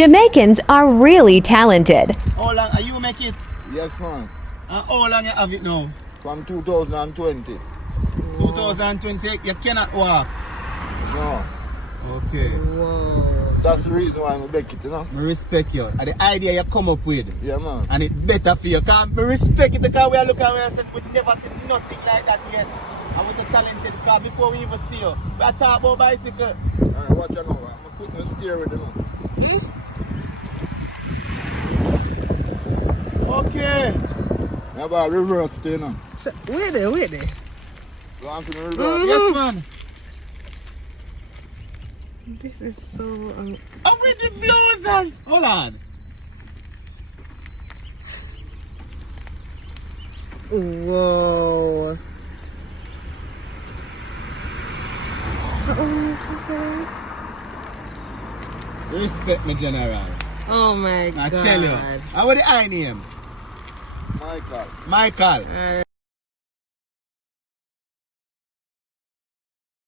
Jamaicans are really talented. How long are you make it? Yes, man. And how long you have it now? From 2020. 2020, you cannot walk. No. Okay. Whoa. That's the reason why I make it, you know? I respect you. And the idea you come up with. Yeah, man. And it's better for you. Because I respect it because we are looking at it, we never seen nothing like that yet. I was so talented because before we even see you, we are talking about bicycle. Alright, watch out now. I'm putting the steering, you know? Okay. You have a reverse thing, you know? Wait there. You want to reverse? Yes, man. This is so. How with the blows dance? Hold on. Whoa. Respect me, General. Oh my I god. tell you. How would the I name? Michael. Michael.